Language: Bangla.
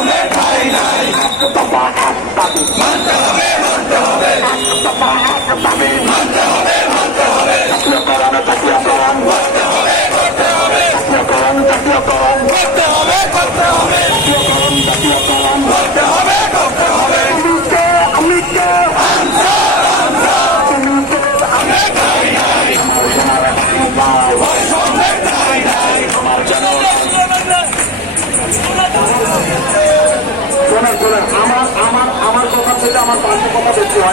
হবে ঠাই নাই মানতে হবে মানতে হবে আমার পাল্টে কথা বলতে হয়।